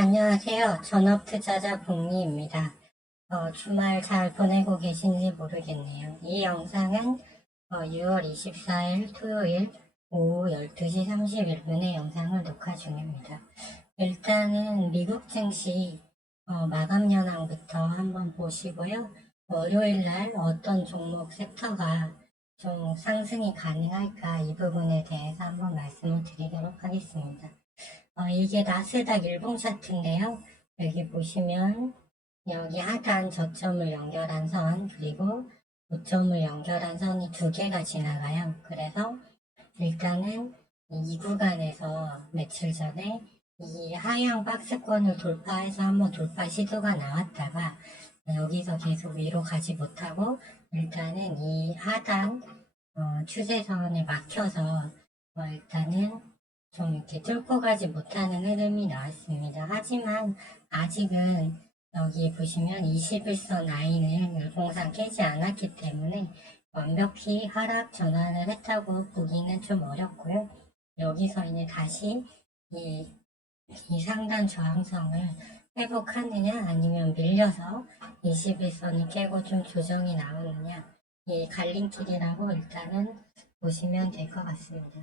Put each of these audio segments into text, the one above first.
안녕하세요. 전업투자자 복리입니다. 주말 잘 보내고 계신지 모르겠네요. 이 영상은 6월 24일 토요일 오후 12시 31분에 영상을 녹화 중입니다. 일단은 미국 증시 마감 현황부터 한번 보시고요. 월요일 날 어떤 종목 섹터가 좀 상승이 가능할까 이 부분에 대해서 한번 말씀을 드리도록 하겠습니다. 이게 나스닥 일봉 차트인데요. 여기 보시면 여기 하단 저점을 연결한 선 그리고 고점을 연결한 선이 두 개가 지나가요. 그래서 일단은 이 구간에서 며칠 전에 이 하향 박스권을 돌파해서 한번 돌파 시도가 나왔다가 여기서 계속 위로 가지 못하고 일단은 이 하단 추세선에 막혀서 일단은 좀 이렇게 뚫고 가지 못하는 흐름이 나왔습니다. 하지만 아직은 여기 보시면 21선 라인을 일봉상 깨지 않았기 때문에 완벽히 하락 전환을 했다고 보기는 좀 어렵고요. 여기서 이제 다시 이 상단 저항성을 회복하느냐 아니면 밀려서 21선이 깨고 좀 조정이 나오느냐 이 갈림길이라고 일단은 보시면 될 것 같습니다.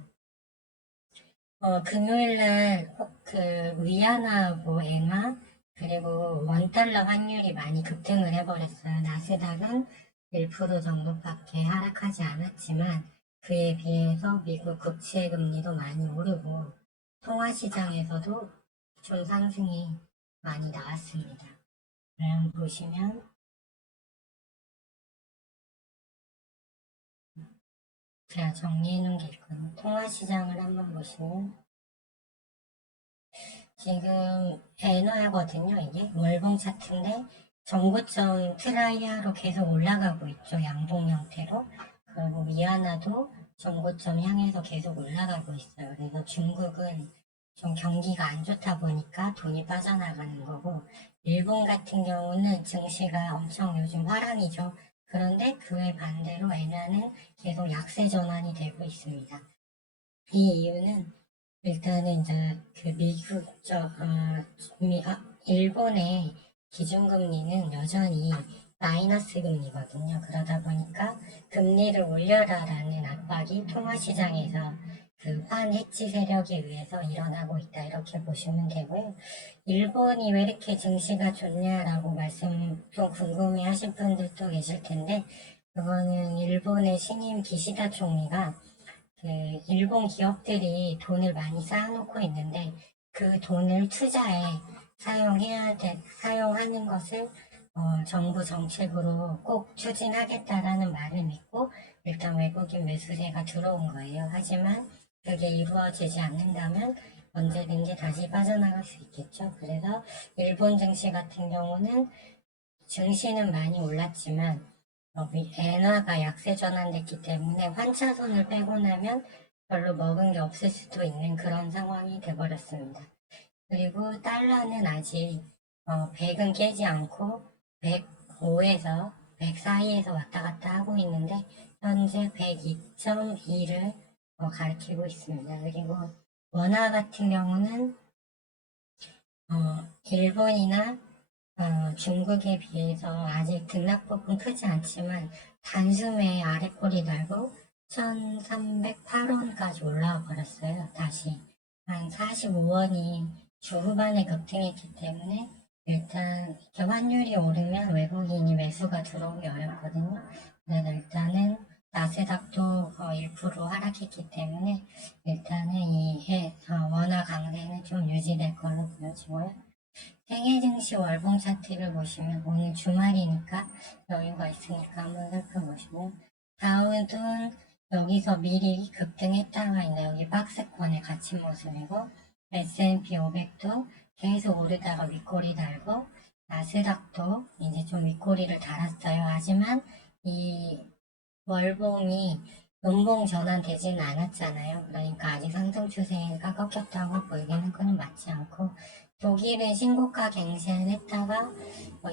금요일날 그 위안화하고 엔화 그리고 원달러 환율이 많이 급등을 해버렸어요. 나스닥은 1% 정도밖에 하락하지 않았지만 그에 비해서 미국 국채 금리도 많이 오르고 통화시장에서도 좀 상승이 많이 나왔습니다. 그럼 보시면 제가 정리해 놓은 게 있거든요. 통화시장을 한번 보시면 지금 엔화거든요. 이게 월봉 차트인데 정고점 트라이아로 계속 올라가고 있죠. 양봉 형태로. 그리고 위안화도 정고점 향해서 계속 올라가고 있어요. 그래서 중국은 좀 경기가 안 좋다 보니까 돈이 빠져나가는 거고 일본 같은 경우는 증시가 엄청 요즘 화랑이죠. 그런데 그에 반대로 엔화는 계속 약세 전환이 되고 있습니다. 이 이유는 일단은 이제 그 일본의 기준금리는 여전히 마이너스 금리거든요. 그러다 보니까 금리를 올려라라는 압박이 통화시장에서 그 환해지 세력에 의해서 일어나고 있다 이렇게 보시면 되고요. 일본이 왜 이렇게 증시가 좋냐라고 말씀 좀 궁금해하실 분들도 계실 텐데 그거는 일본의 신임 기시다 총리가 그 일본 기업들이 돈을 많이 쌓아놓고 있는데 그 돈을 투자에 사용하는 것을 정부 정책으로 꼭 추진하겠다라는 말을 믿고 일단 외국인 매수세가 들어온 거예요. 하지만 그게 이루어지지 않는다면 언제든지 다시 빠져나갈 수 있겠죠. 그래서 일본 증시 같은 경우는 증시는 많이 올랐지만 엔화가 약세 전환됐기 때문에 환차손을 빼고 나면 별로 먹은 게 없을 수도 있는 그런 상황이 돼버렸습니다. 그리고 달러는 아직 100은 깨지 않고 105에서 100 사이에서 왔다 갔다 하고 있는데 현재 102.2를 가리키고 있습니다. 그리고 원화 같은 경우는 일본이나 중국에 비해서 아직 등락폭은 크지 않지만 단숨에 아래꼬리 달고 1308원까지 올라와 버렸어요. 다시 한 45원이 주 후반에 급등했기 때문에 일단 이렇게 환율이 오르면 외국인이 매수가 들어오기 어렵거든요. 그래서 일단은 나스닥도 1% 하락했기 때문에 일단은 원화 강세는 좀 유지될 걸로 보여지고요. 생애 증시 월봉 차트를 보시면 오늘 주말이니까 여유가 있으니까 한번 살펴보시고 다음은 여기서 미리 급등했다가 있는 여기 박스권에 갇힌 모습이고 S&P 500도 계속 오르다가 윗꼬리 달고 나스닥도 이제 좀 윗꼬리를 달았어요. 하지만 이 월봉이 음봉 전환되지는 않았잖아요. 그러니까 아직 상승 추세가 꺾였다고 보기에는 그건 맞지 않고 독일은 신고가 갱신을 했다가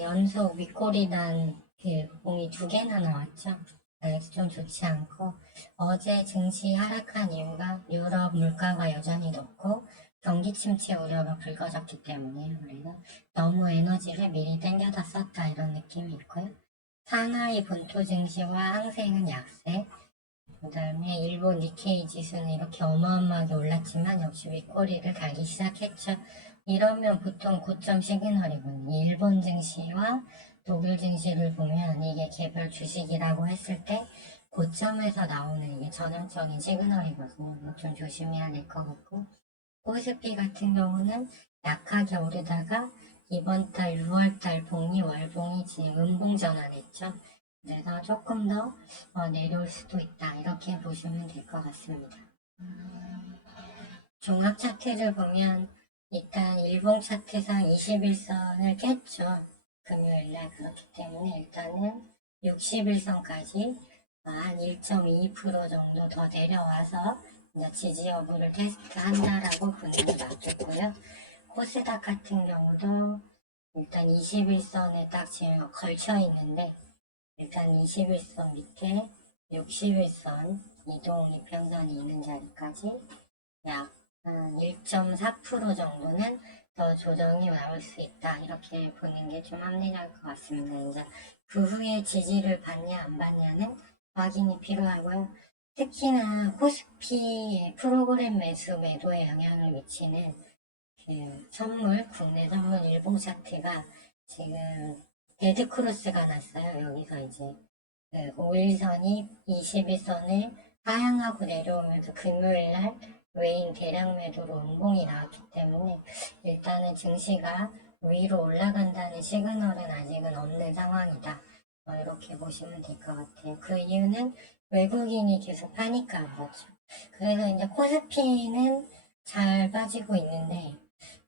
연속 윗꼬리 난 그 봉이 두 개나 나왔죠. 그래서 좀 좋지 않고 어제 증시 하락한 이유가 유럽 물가가 여전히 높고 경기 침체 우려가 불거졌기 때문에 그래서 너무 에너지를 미리 땡겨다 썼다 이런 느낌이 있고요. 상하이 본토 증시와 항생은 약세, 그 다음에 일본 니케이 지수는 이렇게 어마어마하게 올랐지만 역시 윗꼬리를 달기 시작했죠. 이러면 보통 고점 시그널이거든요. 일본 증시와 독일 증시를 보면 이게 개별 주식이라고 했을 때 고점에서 나오는 이게 전형적인 시그널이거든요. 좀 조심해야 될 것 같고, 코스피 같은 경우는 약하게 오르다가 이번 달 6월달 봉이 월봉이 지금 음봉 전환했죠. 그래서 조금 더 내려올 수도 있다 이렇게 보시면 될 것 같습니다. 종합 차트를 보면 일단 일봉 차트상 21선을 깼죠. 금요일날. 그렇기 때문에 일단은 61선까지 한 1.2% 정도 더 내려와서 이제 지지 여부를 테스트한다라고 보는 게 맞겠고요. 코스닥 같은 경우도 일단 21선에 딱 지금 걸쳐 있는데 일단 21선 밑에 61선 이동 이평선이 있는 자리까지 약 1.4% 정도는 더 조정이 나올 수 있다 이렇게 보는 게 좀 합리적일 것 같습니다. 이제 그 후에 지지를 받냐 안 받냐는 확인이 필요하고요. 특히나 코스피의 프로그램 매수 매도에 영향을 미치는 그 선물, 국내 선물 일봉 차트가 지금 데드크로스가 났어요. 여기서 이제 그 5일선이 21선을 하향하고 내려오면서 금요일날 외인 대량 매도로 음봉이 나왔기 때문에 일단은 증시가 위로 올라간다는 시그널은 아직은 없는 상황이다. 이렇게 보시면 될 것 같아요. 그 이유는 외국인이 계속 파니까 그렇죠. 그래서 이제 코스피는 잘 빠지고 있는데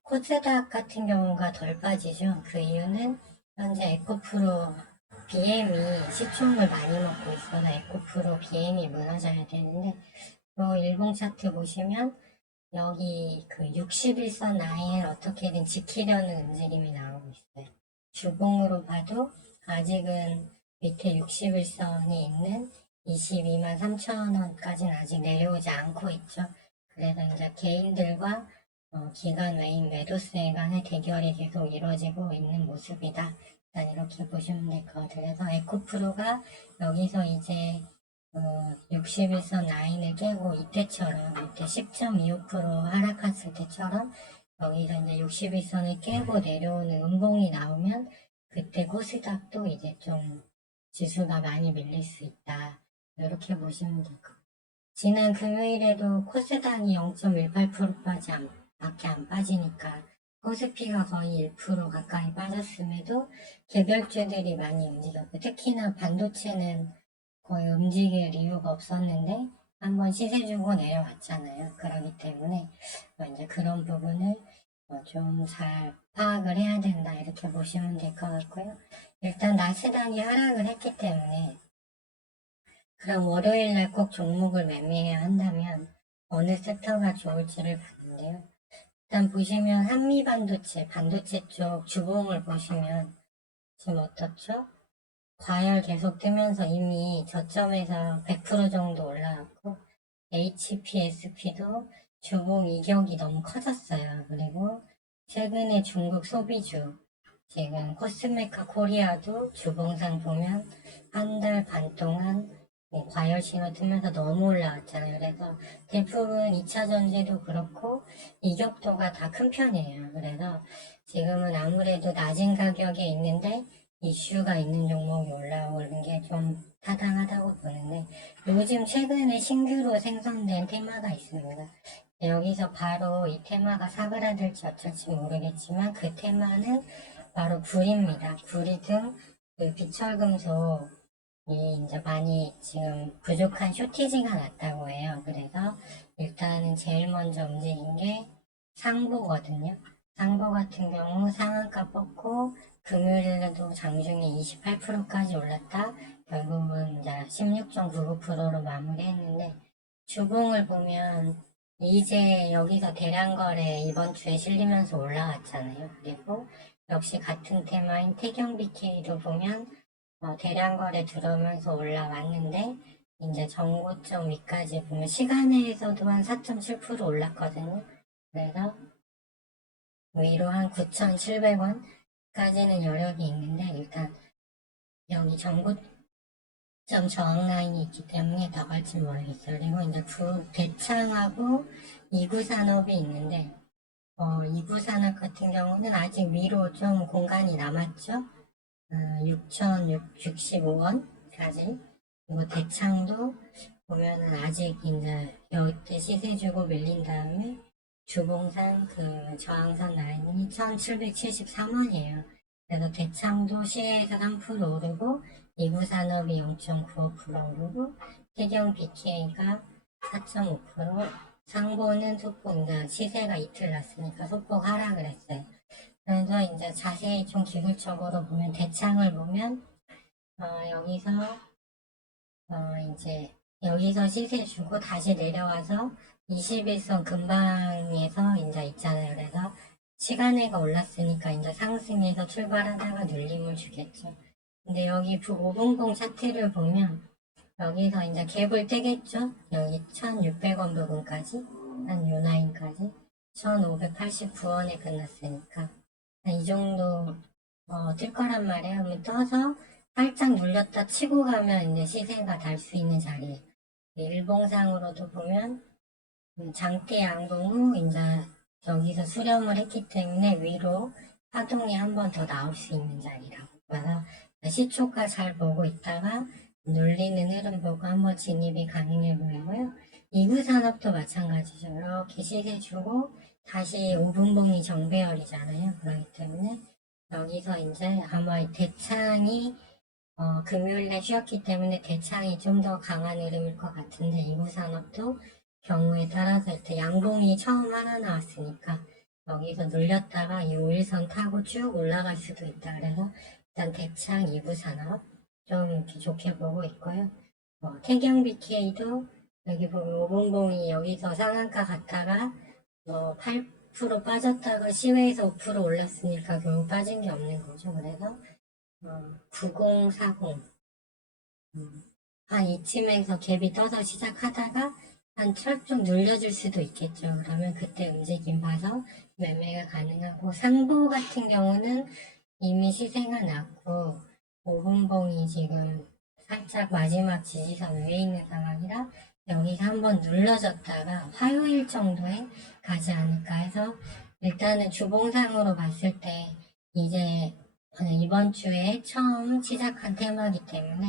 코스닥 같은 경우가 덜 빠지죠. 그 이유는 현재 에코프로 BM이 시총을 많이 먹고 있어서 에코프로 BM이 무너져야 되는데 또 일봉 차트 보시면 여기 그 61선 라인을 어떻게든 지키려는 움직임이 나오고 있어요. 주봉으로 봐도 아직은 밑에 61선이 있는 22만 3천 원까지는 아직 내려오지 않고 있죠. 그래서 이제 개인들과 기관 외인 매도세 간의 대결이 계속 이루어지고 있는 모습이다. 일단 이렇게 보시면 될 것 같아요. 그래서 에코프로가 여기서 이제 61선 라인을 깨고 이때처럼 이때 10.25% 하락했을 때처럼 여기서 이제 61선을 깨고 내려오는 음봉이 나오면 그때 코스닥도 이제 좀 지수가 많이 밀릴 수 있다. 이렇게 보시면 될 것 같아요. 지난 금요일에도 코스닥이 0.18%밖에 안 빠지니까 코스피가 거의 1% 가까이 빠졌음에도 개별주들이 많이 움직였고 특히나 반도체는 거의 움직일 이유가 없었는데 한번 시세 주고 내려왔잖아요. 그러기 때문에 이제 그런 부분을 좀 잘 파악을 해야 된다 이렇게 보시면 될 것 같고요. 일단 나스닥이 하락을 했기 때문에 그럼 월요일날 꼭 종목을 매매해야 한다면 어느 섹터가 좋을지를 봤는데요. 일단 보시면 한미반도체, 반도체 쪽 주봉을 보시면 지금 어떻죠? 과열 계속 뜨면서 이미 저점에서 100% 정도 올라왔고 HPSP도 주봉 이격이 너무 커졌어요. 그리고 최근에 중국 소비주 지금 코스메카 코리아도 주봉상 보면 한 달 반 동안 과열 신호 뜨면서 너무 올라왔잖아요. 그래서 대부분 2차 전지도 그렇고 이격도가 다 큰 편이에요. 그래서 지금은 아무래도 낮은 가격에 있는데 이슈가 있는 종목이 올라오는 게 좀 타당하다고 보는데 요즘 최근에 신규로 생성된 테마가 있습니다. 여기서 바로 이 테마가 사그라들지 어쩔지 모르겠지만 그 테마는 바로 구리입니다. 구리 등 그 비철금속이 이제 많이 지금 부족한 쇼티지가 났다고 해요. 그래서 일단은 제일 먼저 움직인 게 상보거든요. 상보 같은 경우 상한가 뻗고 금요일에도 장중에 28%까지 올랐다. 결국은 이제 16.99%로 마무리했는데 주봉을 보면 이제 여기서 대량 거래 이번 주에 실리면서 올라왔잖아요. 그리고 역시 같은 테마인 태경 BK도 보면 대량 거래 들어오면서 올라왔는데 이제 정고점 위까지 보면 시간에서도 한 4.7% 올랐거든요. 그래서 위로 한 9,700원까지는 여력이 있는데 일단 여기 정고점 저항 라인이 있기 때문에 더 갈지 모르겠어요. 그리고 이제 대창하고 이구산업이 있는데 2구 산업 같은 경우는 아직 위로 좀 공간이 남았죠. 6,065원까지. 그리고 대창도 보면은 아직 이제 여기때 시세 주고 밀린 다음에 주봉산 그 저항선 라인이 1,773원이에요. 그래서 대창도 시에서 3% 오르고 2구 산업이 0.95% 오르고 태경 BK가 4.5%, 상보는 소폭 이제 시세가 이틀 났으니까 소폭 하락을 했어요. 그래서 이제 자세히 좀 기술적으로 보면 대창을 보면 여기서 이제 여기서 시세 주고 다시 내려와서 21선 근방에서 이제 있잖아요. 그래서 시간에가 올랐으니까 이제 상승해서 출발하다가 눌림을 주겠죠. 근데 여기 5분봉 차트를 보면 여기서 이제 갭을 떼겠죠. 여기 1,600원 부분까지 한 요 라인까지 1,589원에 끝났으니까 이 정도 뜰 거란 말이에요. 그러면 떠서 살짝 눌렸다 치고 가면 이제 시세가 달 수 있는 자리예요. 일봉상으로도 보면 장대 양봉 후 이제 여기서 수렴을 했기 때문에 위로 파동이 한 번 더 나올 수 있는 자리라고. 그래서 시초가 잘 보고 있다가 눌리는 흐름 보고 한번 진입이 가능해 보이고요. 이구산업도 마찬가지죠. 이렇게 시세 주고 다시 5분봉이 정배열이잖아요. 그렇기 때문에 여기서 이제 아마 대창이 금요일에 쉬었기 때문에 대창이 좀 더 강한 흐름일 것 같은데 이구산업도 경우에 따라서 일단 양봉이 처음 하나 나왔으니까 여기서 눌렸다가 이 5일선 타고 쭉 올라갈 수도 있다. 그래서 일단 대창 이구산업 좀 이렇게 좋게 보고 있고요. 태경 BK도 여기 보면 오봉봉이 여기서 상한가 갔다가 8% 빠졌다가 시외에서 5% 올랐으니까 결국 빠진 게 없는 거죠. 그래서 9040 한 이쯤에서 갭이 떠서 시작하다가 한 철쭉 눌려줄 수도 있겠죠. 그러면 그때 움직임 봐서 매매가 가능하고 상보 같은 경우는 이미 시세가 났고 5분봉이 지금 살짝 마지막 지지선 위에 있는 상황이라 여기서 한번 눌러졌다가 화요일 정도에 가지 않을까 해서 일단은 주봉상으로 봤을 때 이제 이번 주에 처음 시작한 테마이기 때문에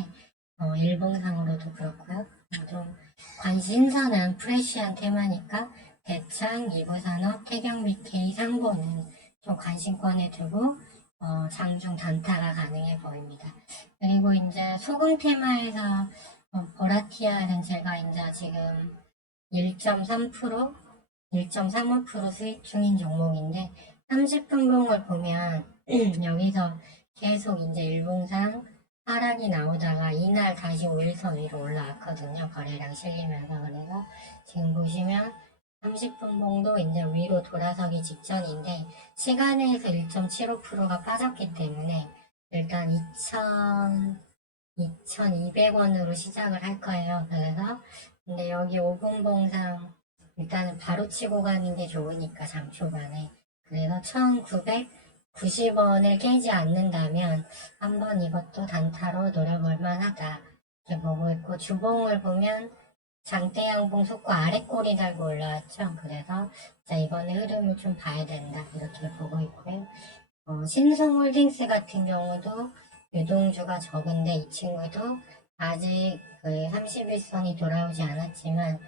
일봉상으로도 그렇고요. 좀 관심사는 프레쉬한 테마니까 대창, 이구산업, 태경 BK 상보는 좀 관심권에 두고 장중 단타가 가능해 보입니다. 그리고 이제 소금 테마에서 보라티아는 제가 이제 지금 1.3%, 1.35% 수익 중인 종목인데 30분봉을 보면 여기서 계속 이제 일봉상 하락이 나오다가 이날 다시 5일선 위로 올라왔거든요. 거래량 실리면서. 그래서 지금 보시면 30분봉도 이제 위로 돌아서기 직전인데 시간에서 1.75%가 빠졌기 때문에 일단 2,200원으로 시작을 할 거예요. 그래서 근데 여기 5분봉상 일단은 바로 치고 가는 게 좋으니까 장초반에 그래서 1,990원을 깨지 않는다면 한번 이것도 단타로 노려볼 만하다 이렇게 보고 있고 주봉을 보면 장대 양봉 속고 아래 꼬리 달고 올라왔죠. 그래서 자 이번에 흐름을 좀 봐야 된다 이렇게 보고 있고요. 신성홀딩스 같은 경우도 유동주가 적은데 이 친구도 아직 그 31선이 돌아오지 않았지만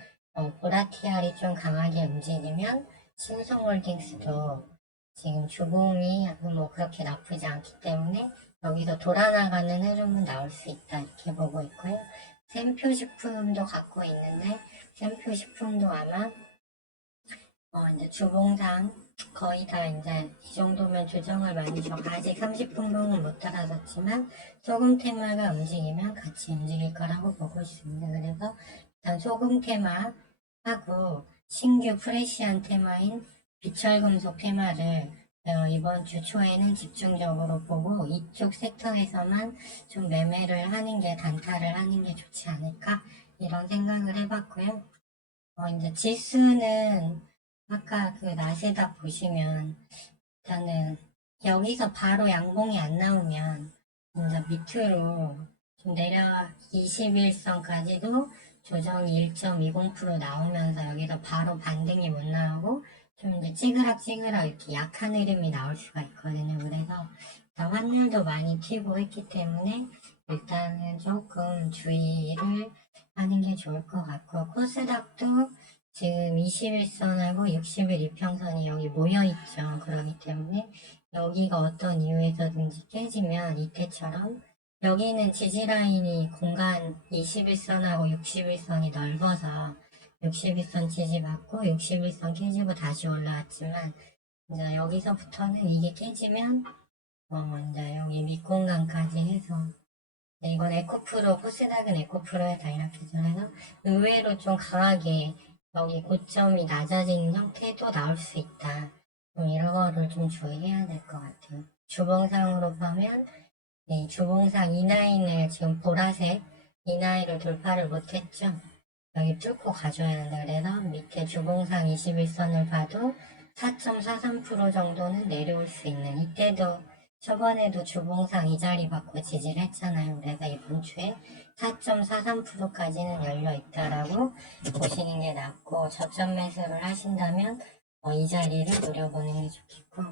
보라티알이 좀 강하게 움직이면 신성홀딩스도 지금 주봉이 뭐 그렇게 나쁘지 않기 때문에 여기서 돌아나가는 흐름은 나올 수 있다 이렇게 보고 있고요. 샘표식품도 갖고 있는데 샘표식품도 아마 이제 주봉상 거의 다 이제 이 정도면 조정을 많이 줘가 아직 30분봉은 못 따라섰지만 소금 테마가 움직이면 같이 움직일 거라고 보고 있습니다. 그래서 일단 소금 테마하고 신규 프레시한 테마인 비철금속 테마를 이번 주 초에는 집중적으로 보고 이쪽 섹터에서만 좀 매매를 하는 게 단타를 하는 게 좋지 않을까 이런 생각을 해봤고요. 이제 지수는 아까 그 나스닥 보시면 일단은 여기서 바로 양봉이 안 나오면 이제 밑으로 좀 내려 21선까지도 조정이 1.20% 나오면서 여기서 바로 반등이 못 나오고 좀 이제 찌그락찌그락 이렇게 약한 흐름이 나올 수가 있거든요. 그래서 환율도 많이 튀고 했기 때문에 일단은 조금 주의를 하는 게 좋을 것 같고, 코스닥도 지금 21선하고 60일 이평선이 여기 모여있죠. 그렇기 때문에 여기가 어떤 이유에서든지 깨지면 이때처럼 여기는 지지라인이 공간 21선하고 61선이 넓어서 61선 지지받고 61선 깨지고 다시 올라왔지만 이제 여기서부터는 이게 깨지면 이제 여기 밑공간까지 해서 이건 에코프로, 코스닥은 에코프로에 다 이렇게 해서 의외로 좀 강하게 여기 고점이 낮아지는 형태도 나올 수 있다. 이런 거를 좀 주의해야 될 것 같아요. 주봉상으로 보면 주봉상 이나인을 지금 보라색 이나이를 돌파를 못했죠. 여기 뚫고 가줘야 하는데 그래서 밑에 주봉상 21선을 봐도 4.43% 정도는 내려올 수 있는, 이때도 저번에도 주봉상 이 자리 받고 지지를 했잖아요. 그래서 이번 주에 4.43%까지는 열려 있다라고 보시는 게 낫고, 저점 매수를 하신다면 이 자리를 노려보는 게 좋겠고,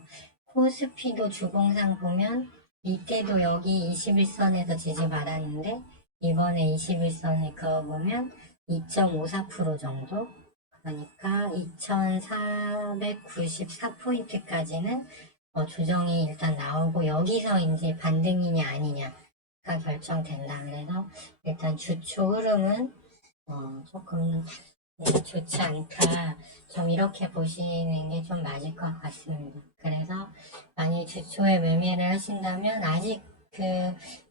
코스피도 주봉상 보면 이때도 여기 21선에서 지지받았는데 이번에 21선에 그어보면 2.54% 정도, 그러니까 2494포인트까지는 조정이 일단 나오고 여기서 이제 반등이냐 아니냐가 결정된다. 그래서 일단 주초 흐름은 조금 좋지 않다. 좀 이렇게 보시는 게 좀 맞을 것 같습니다. 그래서 만약 주초에 매매를 하신다면 아직 그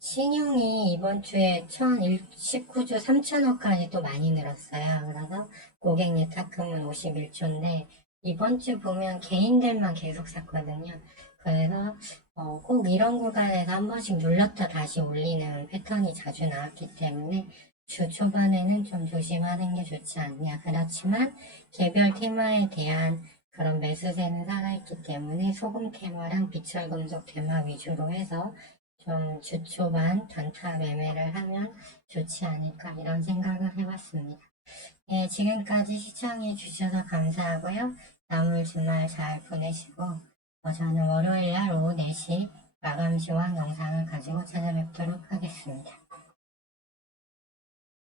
신용이 이번 주에 19조 3천억까지 또 많이 늘었어요. 그래서 고객 예탁금은 51조인데 이번 주 보면 개인들만 계속 샀거든요. 그래서 꼭 이런 구간에서 한 번씩 눌렀다 다시 올리는 패턴이 자주 나왔기 때문에 주 초반에는 좀 조심하는 게 좋지 않냐. 그렇지만 개별 테마에 대한 그런 매수세는 살아있기 때문에 소금 테마랑 비철금속 테마 위주로 해서 좀 주 초반 단타 매매를 하면 좋지 않을까 이런 생각을 해봤습니다. 네, 지금까지 시청해 주셔서 감사하고요. 남은 주말 잘 보내시고 저는 월요일날 오후 4시 마감 시황 영상을 가지고 찾아뵙도록 하겠습니다.